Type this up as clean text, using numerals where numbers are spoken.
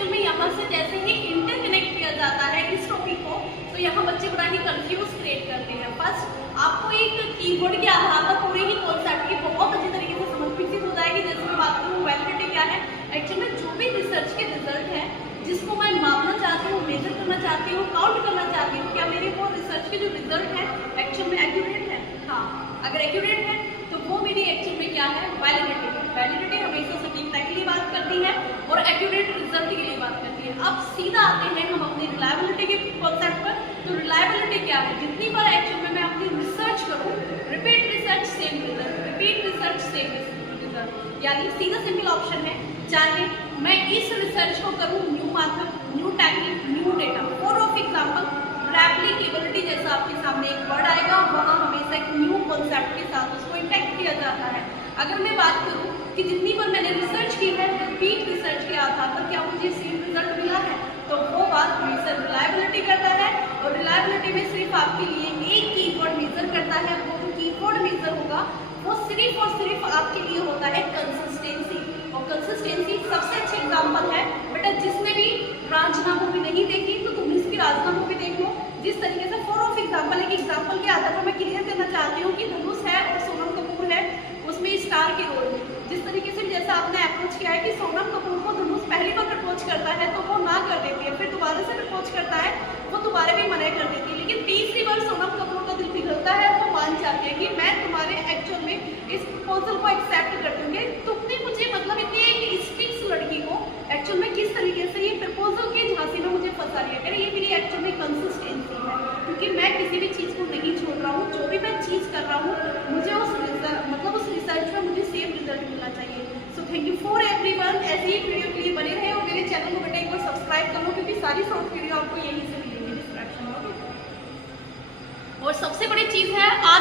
Actual में यहाँ से जैसे ही इंटरकनेक्ट किया जाता है इस टॉपिक को, तो यहाँ बच्चे बड़ा ही कंफ्यूज क्रिएट करते हैं। फर्स्ट आपको एक कीवर्ड के आधार पर पूरे ही कॉन्सेप्ट की बहुत अच्छी तरीके से समझ विकसित हो जाएगी। जैसे मैं बात करूँ वैलिडिटी क्या है, एक्चुअल में जो भी रिसर्च के रिजल्ट है जिसको मैं मापना चाहती हूँ, मेजर करना चाहती हूँ, काउंट करना चाहती हूँ, क्या मेरे वो रिसर्च के जो रिजल्ट है एक्चुअल में एक्यूरेट है? हाँ, अगर एक्यूरेट है तो वो मेरी एक्चुअल में क्या है, वैलिडिटी है। वैलिडिटी हमेशा सटीकता के लिए बात करती है और एक्यूरेट रिजल्ट के लिए बात करती है। अब सीधा आते हैं हम अपनी रिलायबिलिटी के कॉन्सेप्ट पर। तो रिलायबिलिटी क्या है, जितनी बार एक्चुअल में मैं अपनी रिसर्च करूँ, repeat research same result, repeat research same result, यानी सीधा सिंपल ऑप्शन है, चाहे मैं इस रिसर्च को करूँ new method, new technique, new data. For of example replicability जैसा आपके सामने एक वर्ड आएगा, वहाँ हमेशा एक न्यू कॉन्सेप्ट के साथ उसको इंटैक्ट किया जाता है। अगर मैं बात करूँ कि जितनी बार मैंने रिसर्च की है, रिपीट रिसर्च के आधार पर क्या मुझे सेम रिजल्ट मिला है, तो वो बात हमेशा रिलायबिलिटी करता है। और रिलायबिलिटी में सिर्फ आपके लिए एक कीवर्ड मेजर करता है, वो जो कीवर्ड मेजर होगा वो सिर्फ और सिर्फ आपके लिए होता है कंसिस्टेंसी। और कंसिस्टेंसी सबसे अच्छी एग्जाम्पल है, बेटा जिसने भी रांझना मूवी नहीं देखी तो तुम इसकी रांझना मूवी देख लो। जिस तरीके से फॉर ऑफ एग्जाम्पल, एक एग्जाम्पल के आधार पर मैं क्लियर करना चाहती हूँ कि धनुष है और सोनम कपूर है उसमें स्टार के रोल में। जिस तरीके से जैसा आपने अप्रोच किया है कि सोनम कपूर को धनुष पहली बार अप्रोच करता है तो वो ना कर देती है, फिर दोबारा से अप्रोच करता है वो दोबारा भी मना कर देती है, लेकिन तीसरी बार सोनम कपूर का दिल पिघलता है, वो मान जाती है कि मैं तुम्हारे एक्चुअल में इस प्रपोजल को एक्सेप्ट कर दूंगी। तुमने मुझे मतलब इतनी एक स्ट्रिक्ट लड़की को एक्चुअल में किस तरीके से ये प्रपोजल के झांसे में मुझे फंसा लिया है, ये मेरी एक्चुअल में कंसिस्टेंसी है, क्योंकि मैं किसी भी चीज़ को नहीं छोड़ रहा हूँ। जो भी मैं चीज़ कर रहा हूँ मुझे उस रिसर्च में मुझे सेम रिजल्ट मिलना चाहिए। So thank you for everyone. ऐसे ही वीडियो के लिए बने रहे और मेरे चैनल को बेटा एक बार सब्सक्राइब कर लो, क्योंकि सारी शॉर्ट वीडियो आपको यहीं से मिलेंगी डिस्क्रिप्शन में। और सबसे बड़ी चीज़ है, आज